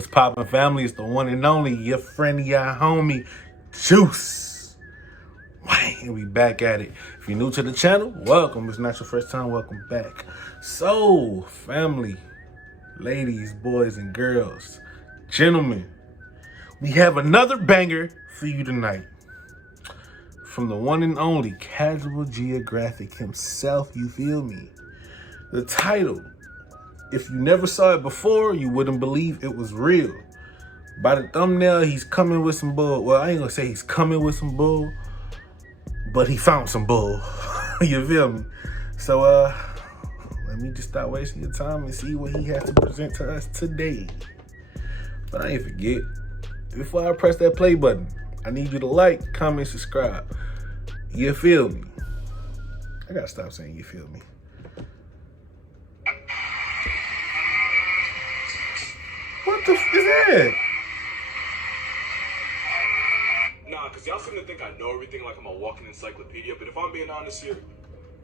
What's poppin', family? It's the one and only, your friendly homie, Juice. And we back at it. If you're new to the channel, welcome. If it's not your first time, welcome back. So, family, ladies, boys, and girls, gentlemen, we have another banger for you tonight. From the one and only Casual Geographic himself, you feel me? The title, if you never saw it before, you wouldn't believe it was real. By the thumbnail, he's coming with some bull. Well, I ain't gonna say he's coming with some bull, but he found some bull. You feel me? So, let me just stop wasting your time and see what he has to present to us today. But I ain't forget, before I press that play button, I need you to like, comment, subscribe. You feel me? I gotta stop saying you feel me. What the f is that? Nah, cause y'all seem to think I know everything like I'm a walking encyclopedia, but if I'm being honest here,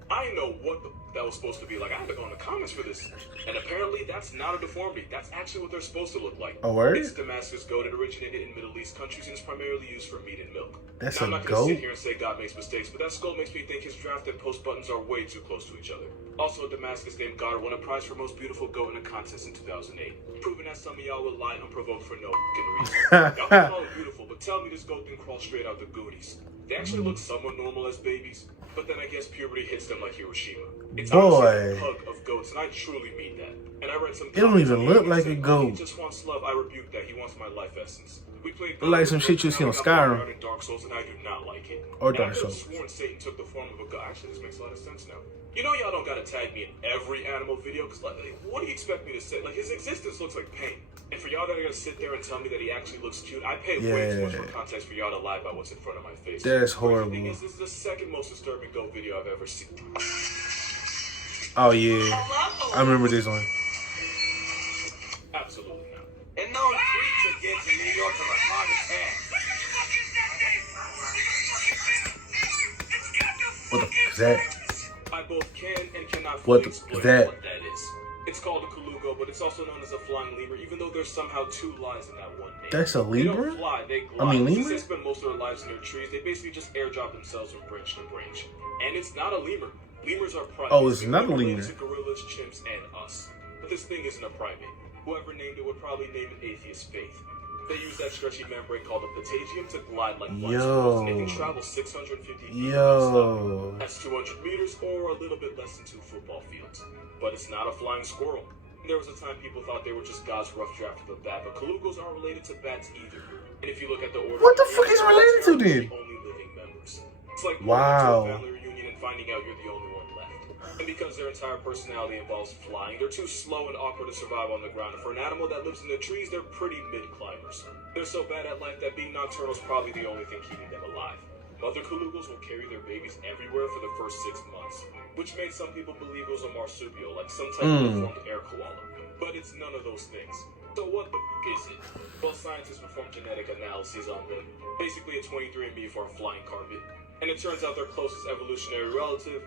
I didn't know what that was supposed to be like. I had to go in the comments for this. And apparently that's not a deformity. That's actually what they're supposed to look like. A word? It's Damascus goat. It originated in Middle East countries and is primarily used for meat and milk. That's now, a I'm not goat? gonna sit here and say God makes mistakes, but that skull makes me think his draft and post buttons are way too close to each other. Also, a Damascus named God won a prize for most beautiful goat in a contest in 2008. Proving that some of y'all will lie unprovoked for no fucking reason. Y'all can call it beautiful, but tell me this goat didn't crawl straight out the Goonies. They actually look somewhat normal as babies, but then I guess puberty hits them like Hiroshima. It's honestly a hug of goats, and I truly mean that. And I read some. It don't even look like a goat. He just wants love. I rebuke that. He wants my life essence. We played like some shit you see on Skyrim. in Dark Souls, and I do not like it. Or and Dark I could have Souls. sworn Satan took the form of a goat. Actually, this makes a lot of sense now. You know y'all don't gotta tag me in every animal video, cause like, what do you expect me to say? Like, his existence looks like pain. And for y'all that are gonna sit there and tell me that he actually looks cute, I pay way too much for context for y'all to lie about what's in front of my face. That's horrible. The thing is, this is the second most disturbing goat video I've ever seen. Oh yeah, I remember this one. Absolutely not. And no treats against New York of a heart attack. What the f is that? I both can and cannot What fully the- explain is that? what that is. It's called a colugo, but it's also known as a flying lemur, even though there's somehow two lies in that one name. That's a They lemur? don't fly, they glide. I mean, Since lemur? they spend most of their lives near trees, they basically just airdrop themselves from branch to branch. And it's not a lemur. Lemurs are primates. Oh, it's not a They're lemur. related to gorillas, chimps, and us. But this thing isn't a primate. Whoever named it would probably name it atheist faith. They use that stretchy membrane called a patagium to glide like flying squirrels, and it can travel 650 feet nonstop. That's 200 meters or a little bit less than 2 football fields. But it's not a flying squirrel. There was a time people thought they were just God's rough draft of a bat, but colugos aren't related to bats either. And if you look at the order, What the fuck is related to then? the only living members. It's like Wow. going to a family reunion and finding out you're the only one left. And because their entire personality involves flying, they're too slow and awkward to survive on the ground. And for an animal that lives in the trees, they're pretty mid-climbers. They're so bad at life that being nocturnal is probably the only thing keeping them alive. Mother colugos will carry their babies everywhere for the first 6 months, which made some people believe it was a marsupial, like some type of deformed air koala. But it's none of those things. So what the f is it? Well, scientists performed genetic analyses on them, basically a 23andMe for a flying carpet, and it turns out their closest evolutionary relative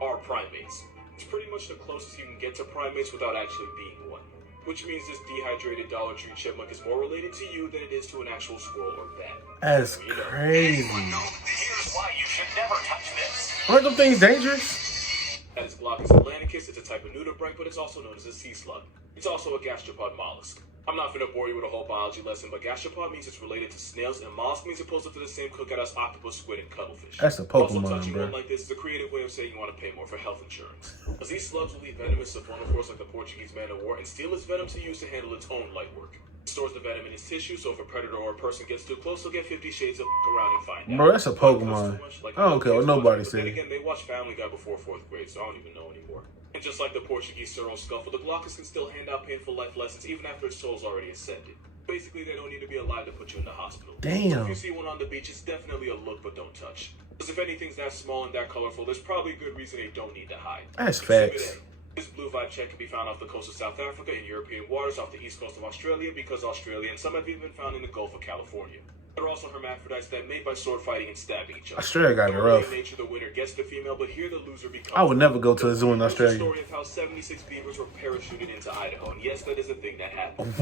are primates. It's pretty much the closest you can get to primates without actually being one. Which means this dehydrated Dollar Tree chipmunk is more related to you than it is to an actual squirrel or bat. That's So, you know. crazy. Here's why you should never touch this. Aren't them things dangerous? That is Glaucus atlanticus. It's a type of nudibranch, but it's also known as a sea slug. It's also a gastropod mollusk. I'm not finna bore you with a whole biology lesson, but gastropod means it's related to snails, and mollusk means it pulls up to the same cookout as octopus, squid, and cuttlefish. That's a Also, Pokemon, touching bro. one like this is a creative way of saying you want to pay more for health insurance. As these slugs will eat venomous saphonophores like the Portuguese man of war and steal its venom to use to handle its own light work. It stores the venom in its tissue, so if a predator or a person gets too close, they'll get 50 shades of around and find out. Bro, that's a When it comes Pokemon. too much, like, I don't care what kids nobody watch it, but then say. again, they watch Family Guy before 4th grade, so I don't even know anymore. And just like the Portuguese Suro scuffle, the Glaucus can still hand out painful life lessons even after its soul's already ascended. Basically, they don't need to be alive to put you in the hospital. Damn. So if you see one on the beach, it's definitely a look, but don't touch. Because if anything's that small and that colorful, there's probably a good reason they don't need to hide. That's Exhibit facts. A. This blue vibe check can be found off the coast of South Africa, in European waters, off the east coast of Australia, because Australia, and some have even been found in the Gulf of California. They're also hermaphrodites that mate by sword fighting and stabbing each other. Australia got it Normally rough. in nature, the winner gets the female, but here the loser becomes. I would never go to a zoo in There's a Australia. story of how 76 beavers were parachuted into Idaho, and yes, that is a thing that happened.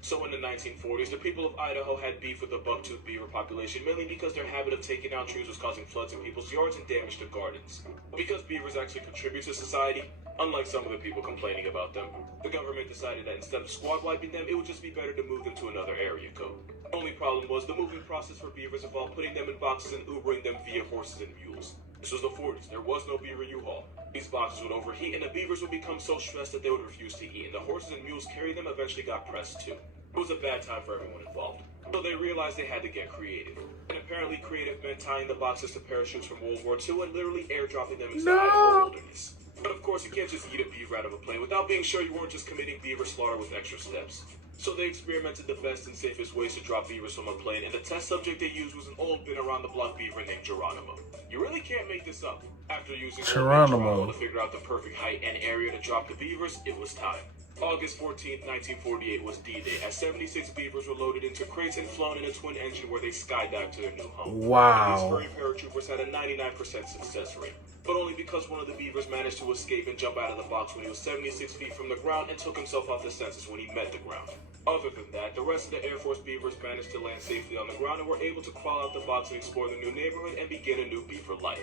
So in the 1940s, the people of Idaho had beef with the buck-toothed beaver population, mainly because their habit of taking down trees was causing floods in people's yards and damage to gardens. Because beavers actually contribute to society, unlike some of the people complaining about them, the government decided that instead of squad wiping them, it would just be better to move them to another area code. The only problem was the moving process for beavers involved putting them in boxes and Ubering them via horses and mules. This was the 40s. There was no beaver U-Haul. These boxes would overheat, and the beavers would become so stressed that they would refuse to eat, and the horses and mules carrying them eventually got pressed too. It was a bad time for everyone involved. So they realized they had to get creative. And apparently creative meant tying the boxes to parachutes from World War II and literally airdropping them into the Idaho wilderness. But of course, you can't just eat a beaver out of a plane without being sure you weren't just committing beaver slaughter with extra steps. So they experimented the best and safest ways to drop beavers from a plane, and the test subject they used was an old been-around-the-block beaver named Geronimo. You really can't make this up. After using Geronimo to figure out the perfect height and area to drop the beavers, it was time. August 14, 1948 was D-Day, as 76 beavers were loaded into crates and flown in a twin engine where they skydived to their new home. Wow. These furry paratroopers had a 99% success rate, but only because one of the beavers managed to escape and jump out of the box when he was 76 feet from the ground and took himself off the census when he met the ground. Other than that, the rest of the Air Force beavers managed to land safely on the ground and were able to crawl out the box and explore the new neighborhood and begin a new beaver life.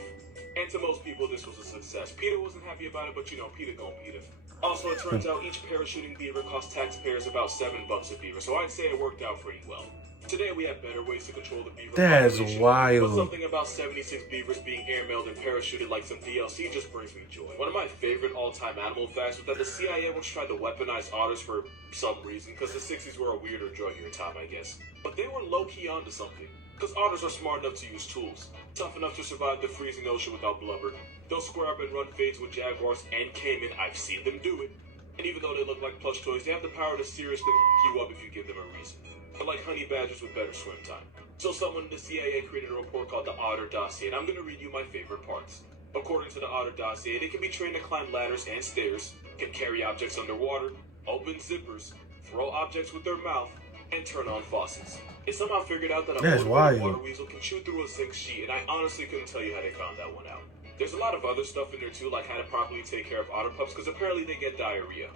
And to most people, this was a success. Peter wasn't happy about it, but you know, Peter gon' Peter. Also, it turns out each parachuting beaver cost taxpayers about $7 a beaver, so I'd say it worked out pretty well. Today, we have better ways to control the beaver That's population, wild. but something about 76 beavers being airmailed and parachuted like some DLC just brings me joy. One of my favorite all-time animal facts was that the CIA once tried to weaponize otters for some reason, because the 60s were a weirder, druggier time, I guess. But they were low-key onto something. Because otters are smart enough to use tools, tough enough to survive the freezing ocean without blubber. They'll square up and run fades with jaguars and caiman. I've seen them do it. And even though they look like plush toys, they have the power to seriously f*ck you up if you give them a reason. They're like honey badgers with better swim time. So someone in the CIA created a report called the Otter Dossier, and I'm going to read you my favorite parts. According to the Otter Dossier, they can be trained to climb ladders and stairs, can carry objects underwater, open zippers, throw objects with their mouth, and turn on faucets. They somehow figured out that a water weasel can chew through a zinc sheet, and I honestly couldn't tell you how they found that one out. There's a lot of other stuff in there too, like how to properly take care of otter pups, because apparently they get diarrhea.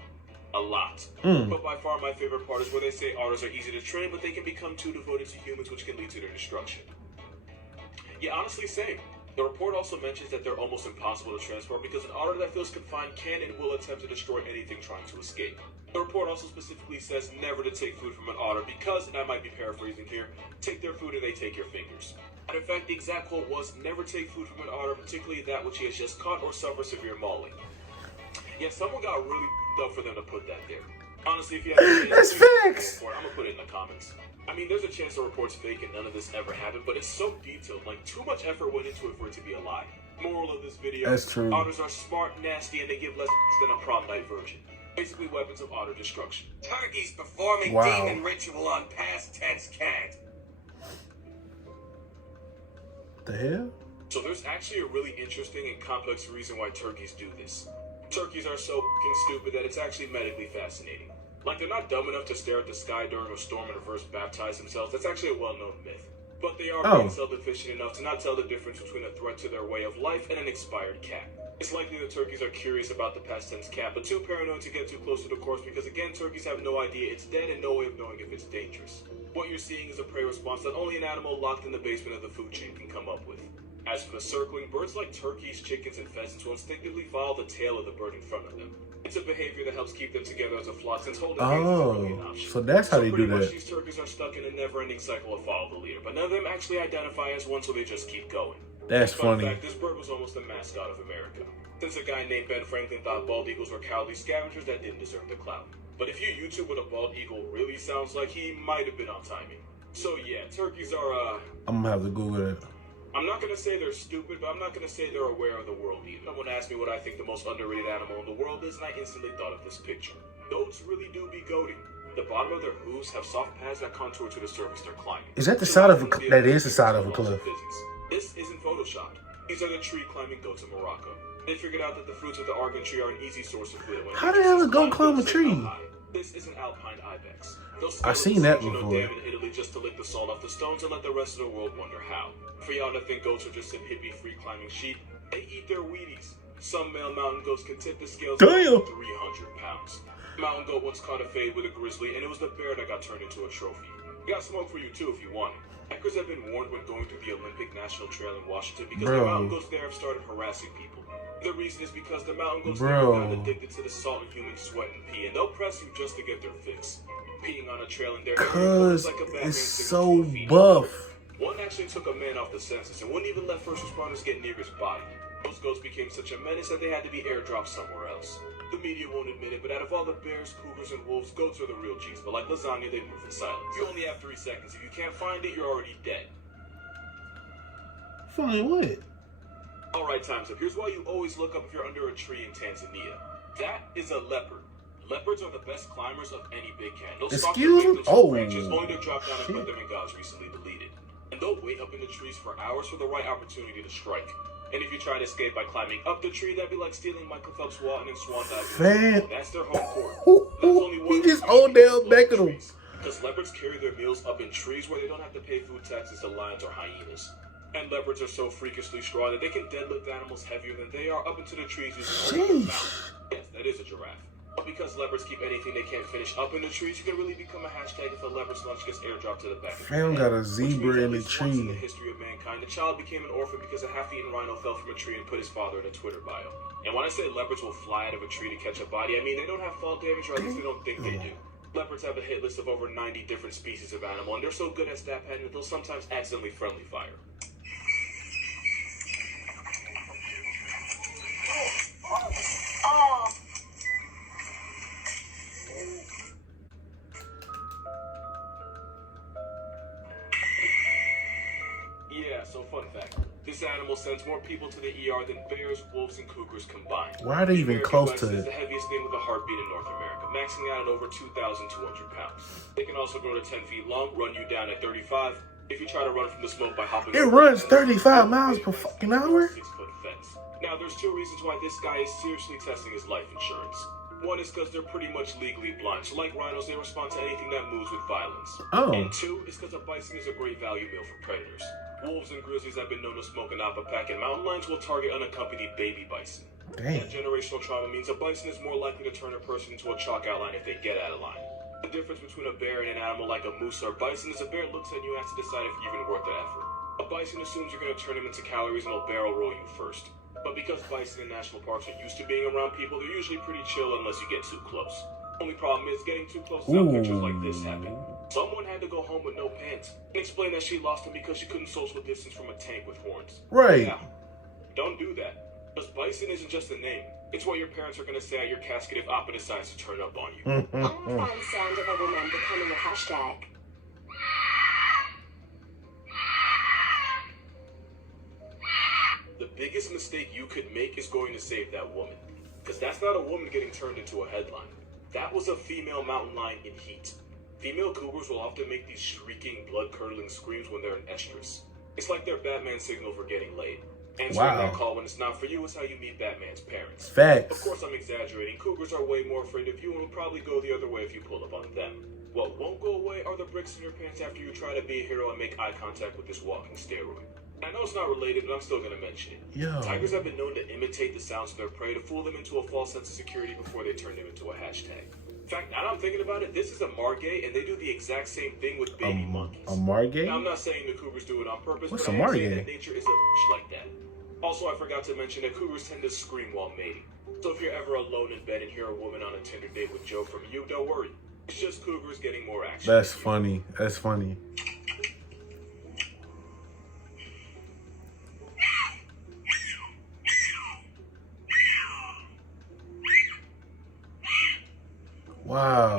A lot. But by far my favorite part is where they say otters are easy to train, but they can become too devoted to humans, which can lead to their destruction. Yeah, honestly, same. The report also mentions that they're almost impossible to transport because an otter that feels confined can and will attempt to destroy anything trying to escape. The report also specifically says never to take food from an otter because, and I might be paraphrasing here, take their food and they take your fingers. And in fact, the exact quote was, never take food from an otter, particularly that which he has just caught or suffer severe mauling. Yeah, someone got really up for them to put that there. Honestly, if you have a That's facts. I'm gonna put it in the comments. I mean, there's a chance the report's fake and none of this ever happened, but it's so detailed, like too much effort went into it for it to be a lie. Moral of this video, that's true. Otters are smart, nasty, and they give less than a prom night virgin. Basically weapons of otter destruction. Turkeys performing demon ritual on past tense cat. The hell? So there's actually a really interesting and complex reason why turkeys do this. Turkeys are so f***ing stupid that it's actually medically fascinating. Like, they're not dumb enough to stare at the sky during a storm and reverse baptize themselves. That's actually a well-known myth. But they are brain cell deficient enough to not tell the difference between a threat to their way of life and an expired cat. It's likely that turkeys are curious about the past tense cat, but too paranoid to get too close to the corpse because, again, turkeys have no idea it's dead and no way of knowing if it's dangerous. What you're seeing is a prey response that only an animal locked in the basement of the food chain can come up with. As for the circling, birds like turkeys, chickens, and pheasants will instinctively follow the tail of the bird in front of them. It's a behavior that helps keep them together as a flock since holding hands isn't really an option. So that's how they do Pretty much that. these turkeys are stuck in a never-ending cycle of follow the leader, but none of them actually identify as one, so they just keep going. That's Fun funny. fact, this bird was almost the mascot of America, since a guy named Ben Franklin thought bald eagles were cowardly scavengers that didn't deserve the clout. But if you YouTube what a bald eagle really sounds like, he might have been on timing. So yeah, turkeys are, I'm gonna have to Google that. I'm not gonna say they're stupid, but I'm not gonna say they're aware of the world either. Someone asked me what I think the most underrated animal in the world is, and I instantly thought of this picture. Goats really do be goating. The bottom of their hooves have soft pads that contour to the surface they're climbing. Is that the side of a cliff? That is the side of a cliff. This isn't photoshopped. These are the tree climbing goats of Morocco. They figured out that the fruits of the argan tree are an easy source of food. How the hell a goat climb a tree? This is an alpine ibex. I've seen that You before. know, damn in Italy just to lick the salt off the stones and let the rest of the world wonder how. For y'all to think goats are just some hippie-free climbing sheep, they eat their Wheaties. Some male mountain goats can tip the scales Damn. of 300 pounds. Mountain goat once caught a fade with a grizzly, and it was the bear that got turned into a trophy. Got smoke for you too if you want it. Hikers have been warned when going through the Olympic National Trail in Washington because the mountain goats there have started harassing people. The reason is because the mountain goats there have gotten addicted to the salt and human sweat and pee, and they'll press you just to get their fix. Peeing on a trail in their area is like a Batman it's signature so feat. buff. One actually took a man off the census and wouldn't even let first responders get near his body. Those goats became such a menace that they had to be airdropped somewhere else. The media won't admit it, but out of all the bears, cougars, and wolves, goats are the real G's. But like lasagna, they move in silence. You only have 3 seconds. If you can't find it, you're already dead. Fine, what? Alright, time's up. Here's why you always look up if you're under a tree in Tanzania. That is a leopard. Leopards are the best climbers of any big cat. They'll stalk their Excuse me? victims from branches, Oh, only to drop down and shit. put them in God's recently deleted. And they'll wait up in the trees for hours for the right opportunity to strike. And if you try to escape by climbing up the tree, that'd be like stealing Michael Phelps' wallet and swan diving. Fam. That's their home court. That's only one He just reason hold people down love back of them. trees. Because leopards carry their meals up in trees where they don't have to pay food taxes to lions or hyenas. And leopards are so freakishly strong that they can deadlift animals heavier than they are up into the trees using only their mouth. Yes, that is a giraffe. But because leopards keep anything they can't finish up in the trees, you can really become a hashtag if a leopard's lunch gets airdropped to the back of your Fam head. got a zebra in the Once in the tree. history of mankind, a child became an orphan because a half-eaten rhino fell from a tree and put his father in a Twitter bio. And when I say leopards will fly out of a tree to catch a body, I mean they don't have fall damage, or at least they don't think they do. Leopards have a hit list of over 90 different species of animal, and they're so good at stat pattern that they'll sometimes accidentally friendly fire. Yeah, so fun fact. This animal sends more people to the ER than bears, wolves, and cougars combined. Why are they even American close bison to is it? the heaviest thing with a heartbeat in North America, maxing out at over 2,200 pounds. They can also grow to 10 feet long, run you down at 35. If you try to run from the smoke by hopping... It over runs the 35 miles per fucking hour? 6-foot fence. Now, there's 2 reasons why this guy is seriously testing his life insurance. One is because they're pretty much legally blind, so like rhinos, they respond to anything that moves with violence. Oh. And 2 is because a bison is a great value meal for predators. Wolves and grizzlies have been known to smoke an apple pack, and mountain lions will target unaccompanied baby bison. Dang. That generational trauma means a bison is more likely to turn a person into a chalk outline if they get out of line. The difference between a bear and an animal like a moose or bison is a bear looks at you and has to decide if you're even worth the effort. A bison assumes you're going to turn him into calories and will barrel roll you first. But because bison in national parks are used to being around people, they're usually pretty chill unless you get too close. Only problem is getting too close is how pictures like this happen. Someone had to go home with no pants and explain that she lost them because she couldn't social distance from a tank with horns. Right. Yeah, don't do that. Because bison isn't just a name. It's what your parents are going to say at your casket if Oppa decides to turn up on you. I don't find the sound of a woman becoming a hashtag. The biggest mistake you could make is going to save that woman. Because that's not a woman getting turned into a headline. That was a female mountain lion in heat. Female cougars will often make these shrieking, blood-curdling screams when they're in estrus. It's like their Batman signal for getting laid. Answering Wow. that call when it's not for you is how you meet Batman's parents. Facts. Of course, I'm exaggerating. Cougars are way more afraid of you and will probably go the other way if you pull up on them. What won't go away are the bricks in your pants after you try to be a hero and make eye contact with this walking steroid. I know it's not related, but I'm still going to mention it. Yo. Tigers have been known to imitate the sounds of their prey to fool them into a false sense of security before they turn them into a hashtag. In fact, now that I'm thinking about it, this is a margay, and they do the exact same thing with baby monkeys. A margay? Now, I'm not saying the cougars do it on purpose, What's but a I am saying margay? that nature is a bitch like that. Also, I forgot to mention that cougars tend to scream while mating. So if you're ever alone in bed and hear a woman on a Tinder date with Joe from you, don't worry. It's just cougars getting more action. That's funny. That's funny. You know,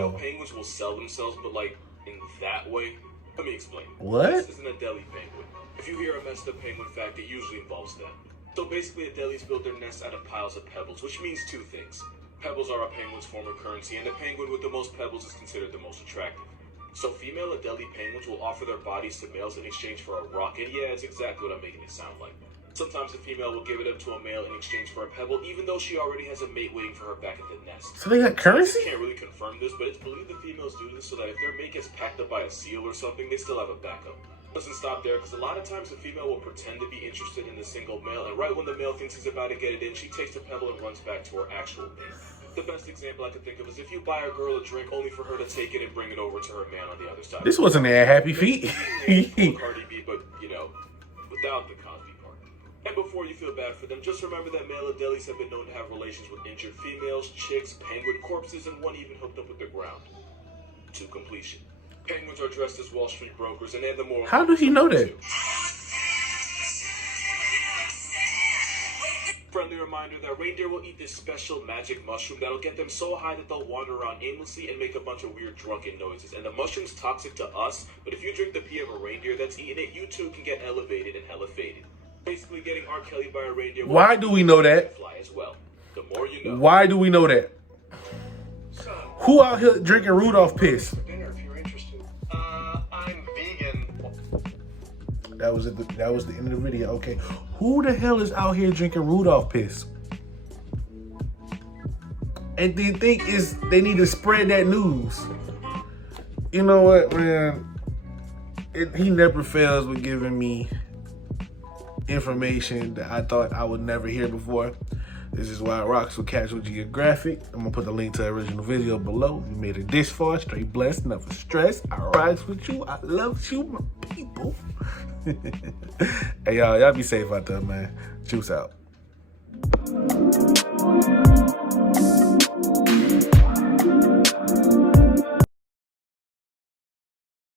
Wow. penguins will sell themselves, but like, in that way? Let me explain. What? This isn't a deli penguin. If you hear a messed up penguin fact, it usually involves them. So basically, Adelies build their nests out of piles of pebbles, which means 2 things. Pebbles are a penguin's form of currency, and a penguin with the most pebbles is considered the most attractive. So female Adelie penguins will offer their bodies to males in exchange for a rock, and yeah, it's exactly what I'm making it sound like. Sometimes a female will give it up to a male in exchange for a pebble, even though she already has a mate waiting for her back at the nest. So they got currency? I can't really confirm this, but it's believed the females do this so that if their mate gets packed up by a seal or something, they still have a backup. Doesn't stop there, because a lot of times the female will pretend to be interested in the single male, and right when the male thinks he's about to get it in, she takes the pebble and runs back to her actual mate. The best example I can think of is if you buy a girl a drink only for her to take it and bring it over to her man on the other side. This wasn't a happy feet. Cardi B, but, you know, without the Cosby part. And before you feel bad for them, just remember that male Adelis have been known to have relations with injured females, chicks, penguin corpses, and one even hooked up with the ground. To completion. Penguins are dressed as Wall Street brokers, and they're the moral. How does he know that? Friendly reminder that reindeer will eat this special magic mushroom that'll get them so high that they'll wander around aimlessly and make a bunch of weird drunken noises. And the mushroom's toxic to us, but if you drink the pee of a reindeer that's eating it, you too can get elevated and hella faded. Basically getting R. Kelly by a reindeer. Why do we know that? Fly as well. The more you know. Why do we know that? Who out here drinking Rudolph piss? Dinner if you're interested. I'm vegan. That was the end of the video. Okay, who the hell is out here drinking Rudolph piss? And do you think they need to spread that news? You know what, man? He never fails with giving me information that I thought I would never hear before. This is why it rocks with Casual Geographic. I'm gonna put the link to the original video below. You made it this far, straight blessed, never stressed. I rocks with you. I love you, my people. Hey, y'all be safe out there, man. Juice out.